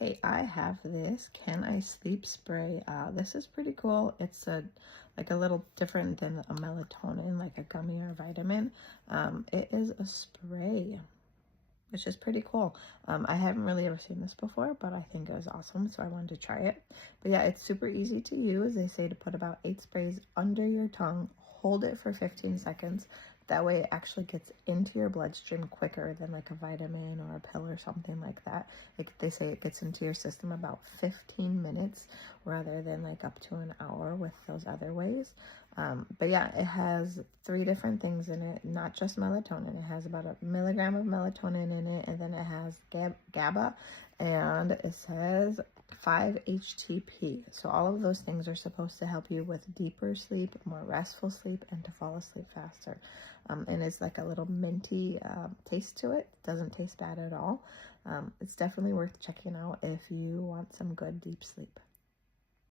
Hey, I have this Can I Sleep spray. This is pretty cool. It's like a little different than a melatonin, like a gummy or a vitamin. It is a spray, which is pretty cool. I haven't really ever seen this before, but I think it was awesome, so I wanted to try it. But yeah, it's super easy to use. They say to put about 8 sprays under your tongue, hold it for 15 seconds. That way it actually gets into your bloodstream quicker than like a vitamin or a pill or something like that. They say it gets into your system about 15 minutes rather than like up to an hour with those other ways. But yeah, it has 3 different things in it, not just melatonin. It has about a milligram of melatonin in it, and then it has GABA, and it says 5-HTP. So all of those things are supposed to help you with deeper sleep, more restful sleep, and to fall asleep faster. And it's like a little minty taste to it. Doesn't taste bad at all. It's definitely worth checking out if you want some good deep sleep.